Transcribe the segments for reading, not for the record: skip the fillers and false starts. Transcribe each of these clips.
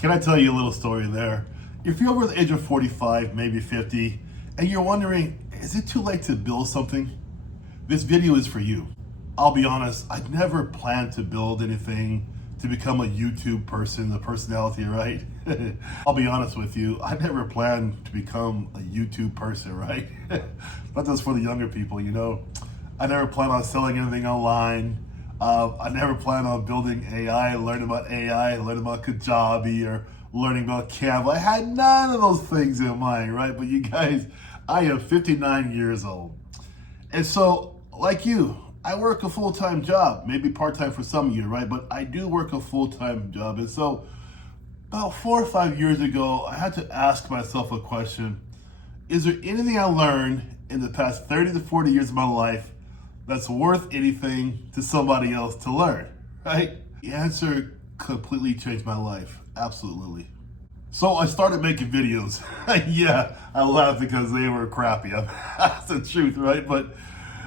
Can I tell you a little story there? If you're over the age of 45, maybe 50, and you're wondering, is it too late to build something? This video is for you. I'll be honest, I'd never planned to build anything to become a YouTube person, a personality, right? I'll be honest with you, I never planned to become a YouTube person, right? Not just for the younger people, you know. I never planned on selling anything online. I never planned on building AI, learning about AI, learning about Kajabi, or learning about Canva. I had none of those things in mind, right? But you guys, I am 59 years old. And so, like you, I work a full-time job, maybe part-time for some of you, right? But I do work a full-time job. And so, about 4 or 5 years ago, I had to ask myself a question. Is there anything I learned in the past 30 to 40 years of my life that's worth anything to somebody else to learn, right? The answer completely changed my life, absolutely. So I started making videos. Yeah, I laugh because they were crappy. That's the truth, right? But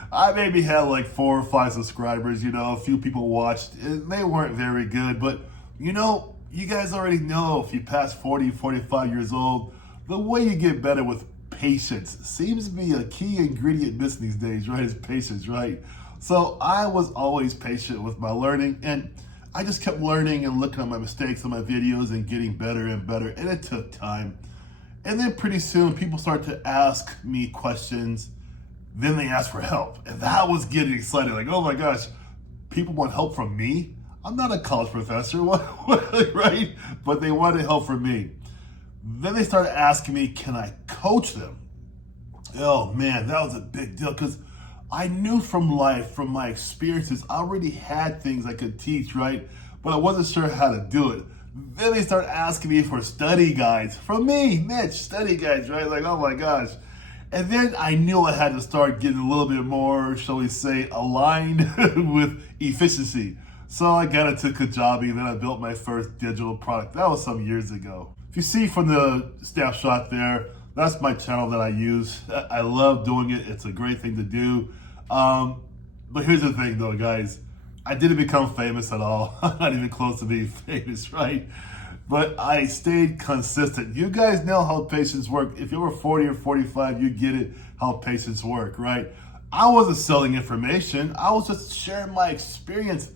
I maybe had like 4 or 5 subscribers, you know, a few people watched, and they weren't very good. But, you know, you guys already know if you pass 40, 45 years old, the way you get better with patience seems to be a key ingredient missing these days, right? Is patience, right? So I was always patient with my learning, and I just kept learning and looking at my mistakes on my videos and getting better and better, and it took time. And then pretty soon people started to ask me questions, then they asked for help, and that was getting excited, like, oh my gosh, people want help from me? I'm not a college professor, right? But they wanted help from me. Then they started asking me, can I coach them? Oh man, that was a big deal because I knew from life, from my experiences, I already had things I could teach, right? But I wasn't sure how to do it. Then they started asking me for study guides from me, Mitch, study guides, right? Like, oh my gosh. And then I knew I had to start getting a little bit more, shall we say, aligned with efficiency. So I got into Kajabi, then I built my first digital product. That was some years ago. If you see from the snapshot there, that's my channel that I use. I love doing it. It's a great thing to do. But here's the thing though, guys. I didn't become famous at all. I'm not even close to being famous, right? But I stayed consistent. You guys know how patience works. If you're over 40 or 45, you get it, how patience works, right? I wasn't selling information. I was just sharing my experience.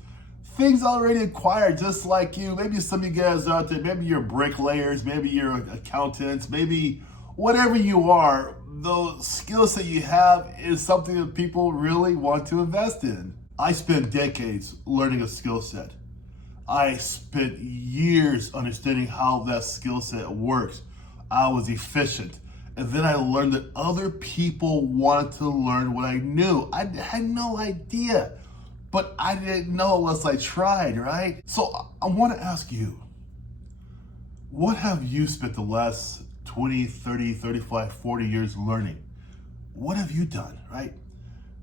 Things already acquired, just like you. Maybe some of you guys out there, maybe you're bricklayers, maybe you're accountants, maybe whatever you are, the skills that you have is something that people really want to invest in. I spent decades learning a skill set. I spent years understanding how that skill set works. I was efficient. And then I learned that other people wanted to learn what I knew. I had no idea, but I didn't know unless I tried, right? So I want to ask you, what have you spent the last 20, 30, 35, 40 years learning? What have you done, right?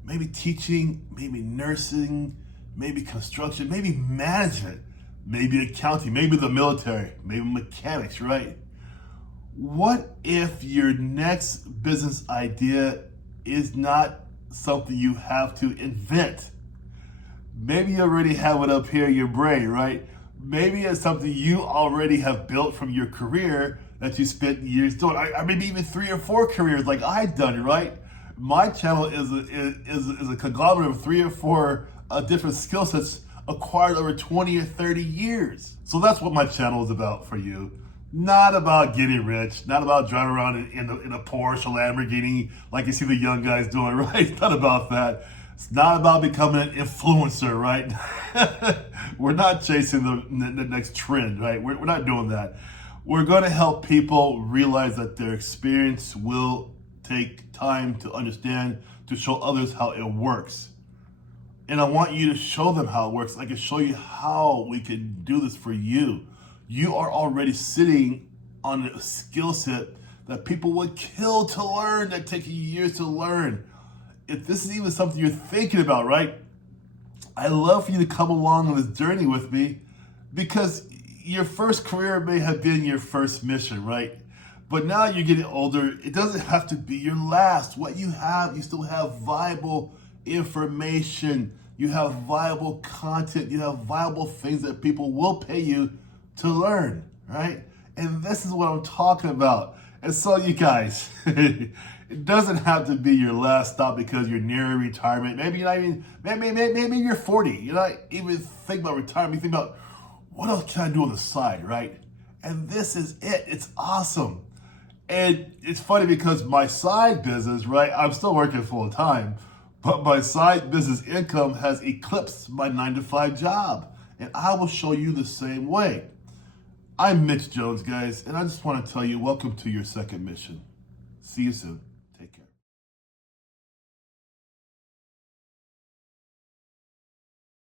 Maybe teaching, maybe nursing, maybe construction, maybe management, maybe accounting, maybe the military, maybe mechanics, right? What if your next business idea is not something you have to invent? Maybe you already have it up here in your brain, right? Maybe it's something you already have built from your career that you spent years doing. Maybe even 3 or 4 careers like I've done, right? My channel is a conglomerate of 3 or 4 different skill sets acquired over 20 or 30 years. So that's what my channel is about for you. Not about getting rich, not about driving around in a Porsche or Lamborghini like you see the young guys doing, right? It's not about that. It's not about becoming an influencer, right? We're not chasing the next trend, right? We're not doing that. We're going to help people realize that their experience will take time to understand, to show others how it works. And I want you to show them how it works. I can show you how we can do this for you. You are already sitting on a skill set that people would kill to learn, that take you years to learn. If this is even something you're thinking about, right? I'd love for you to come along on this journey with me, because your first career may have been your first mission, right? But now you're getting older. It doesn't have to be your last. What you have, you still have viable information. You have viable content. You have viable things that people will pay you to learn. right? And this is what I'm talking about. And so, you guys, it doesn't have to be your last stop because you're nearing retirement. Maybe you're not even, maybe you're 40. You're not even thinking about retirement. You think about, what else can I do on the side, right? And this is it. It's awesome. And it's funny because my side business, right? I'm still working full time, but my side business income has eclipsed my 9 to 5 job. And I will show you the same way. I'm Mitch Jones, guys, and I just want to tell you, welcome to your second mission. See you soon.